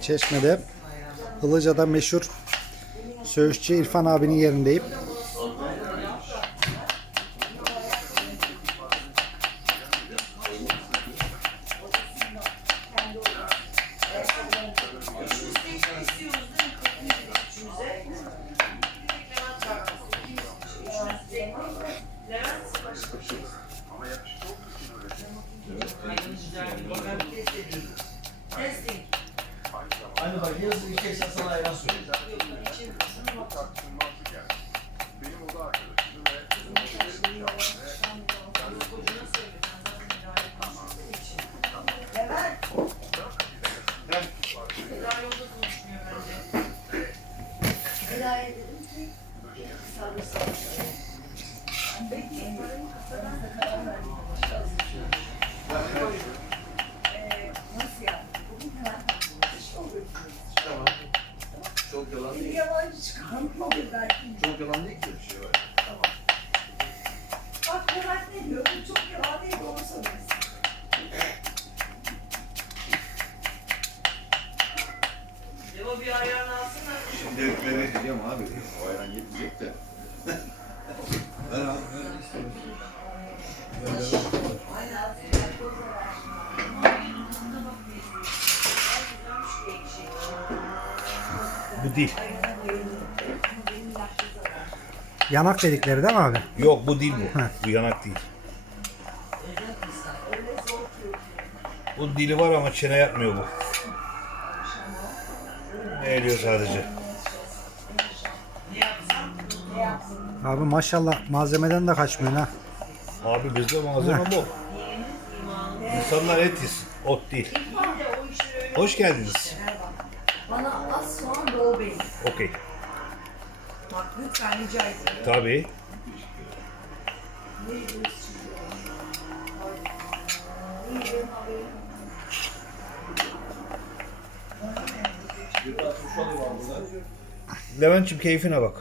Çeşme'de Ilıca'da meşhur söğüşçü İrfan abinin yerindeyim. Bak yazın iki eksen sana ayran söyleyeceğim. Tamam. Ben edeceğim abi. O ayran yetmeyecek de. ben abi. Bu değil. Yanak dedikleri değil mi abi? Yok bu değil bu. Bu yanak değil. Bu dili var ama çene yapmıyor bu. Eğiliyor sadece. Abi maşallah malzemeden de kaçmıyor ha. Abi bizde malzeme bu. İnsanlar et yesin. Ot değil. Hoş geldiniz. Bana az soğan bol beyin. Okey. Bak lütfen rica ediyorum. Tabii. Levent'ciğim keyfine bak.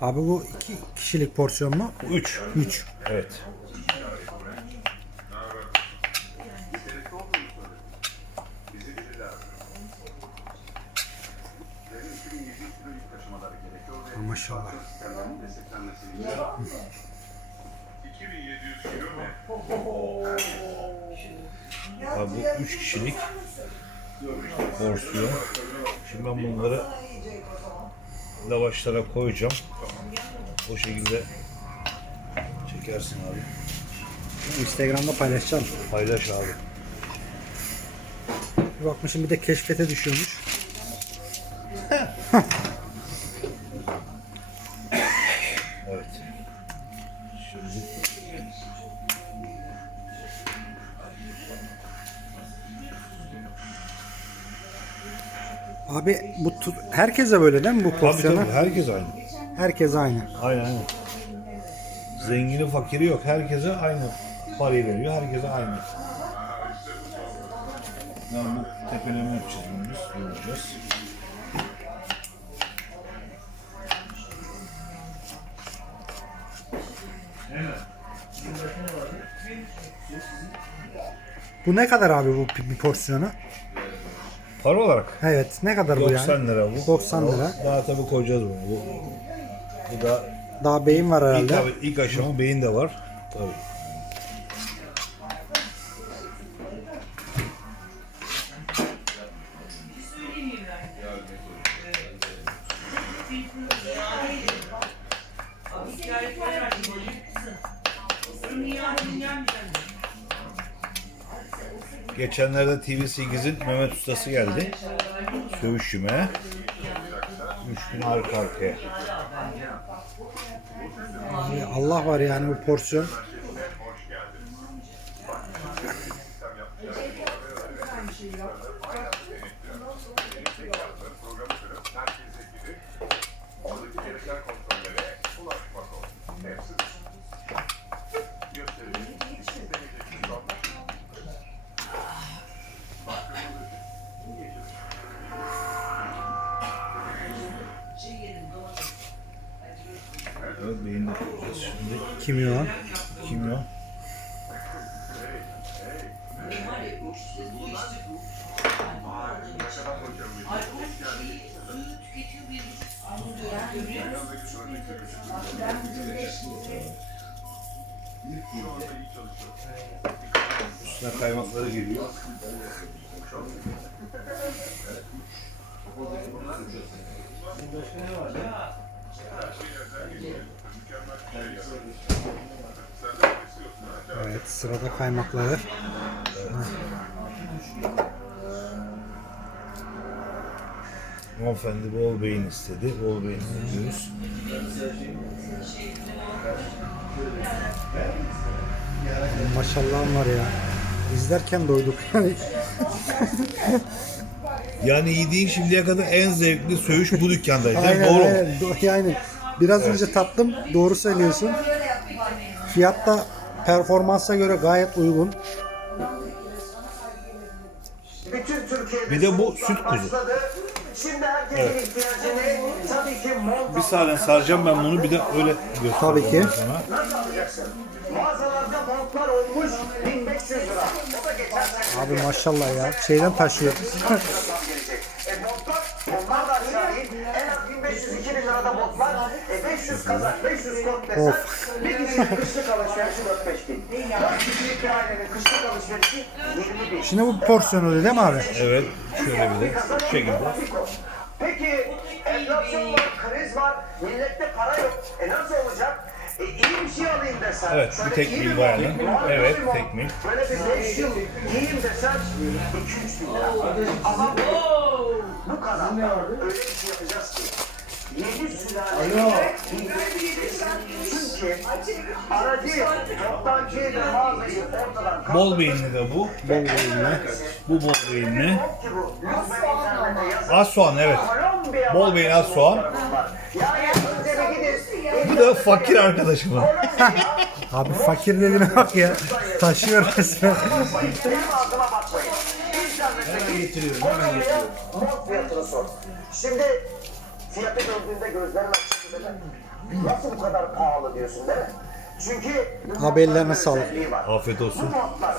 Abi bu iki kişilik porsiyon mu? Bu Üç. Evet. Ha, Maşallah. 2700 kilo mu? Abi bu üç kişilik porsiyon. Şimdi ben bunları lavaşlara koyacağım. O şekilde çekersin abi. Instagram'da paylaşacağım. Paylaş abi. Bir bakmışım bir de keşfete düşüyormuş. Abi bu tut, herkese böyle değil mi bu tabii porsiyonu? tabii herkes aynı. Herkes aynı. Aynen aynen. Zengini fakiri yok. Herkese aynı parayı veriyor. Herkese aynı. Yani bu tepeleme yapacağız bunu biz. Göreceğiz. Bu ne kadar abi bu bir porsiyonu? Para olarak Evet ne kadar bu 90 yani? lira bu. 90 lira. Daha tabii koyacağız bunu. Bu, bu da Daha beyin var ilk, herhalde. tabii, ilk aşama beyin de var. Tabii. Geçenlerde TV8'in Mehmet Ustası geldi. Sövüşüme. Üç gün arka arkaya. Abi Allah var yani bu porsiyon. Herkese gidip oradaki gereken kontrollere ulaşmak olsun. Evet koyacağız şimdi. Kimyon. Kimyon. Üstüne kaymakları geliyor. Evet sırada kaymakları. Hanımefendi bol beyin istedi. Bol beyin yapıyoruz. Maşallahım var ya. İzlerken doyduk. Yani yediğin şimdiye kadar en zevkli söğüş bu dükkandaydı. aynen Doğru aynen. Yani biraz önce tattım. Doğru söylüyorsun. Fiyat da performansa göre gayet uygun. Bir de bu süt kuzu. Şimdi herkesin ihtiyacını tabii ki mont Bir saniye saracağım ben bunu bir de öyle göstereyim Tabii ki. sana. nasıl alacaksın? Mağazalarda montlar olmuş 1500 lira. O da geçen sene Abi maşallah ya. Şeyden taşıyor. E montlar, da in. En az 1500-2000 lirada montlar. E 500 kazak, 500 kot desen. Bir kişinin kışlık alışverişi Şimdi bu porsiyon öyle değil mi abi? Evet şöyle bir de şu şekilde. Peki enflasyon var, kriz var, millette para yok. E nasıl olacak? E, iyi bir şey alayım desen. Evet, bir şöyle tek mil mont, muhabbet Evet, tek mil. Böyle bir 5 yıl giyeyim desen 2-3 bin lira. Ama bu, bu kadar da öyle bir şey yapacağız ki. Yedi sülale Çünkü aracı toptancıyı ve mağazayı ortadan kaldırmış. Bol beyinli de bu. Bol beyinli. Bu bol beyinli. Az soğan evet. Bol beyin, az soğan. Bu da fakir arkadaşım. Abi fakir dediğine bak ya. Taşıyor resmen. Kolombiya mont fiyatını sor. Şimdi fiyatı gördüğünde gözlerin mi? Nasıl bu kadar pahalı diyorsun değil mi? Çünkü montların sağlık. Afiyet olsun. Bu montlar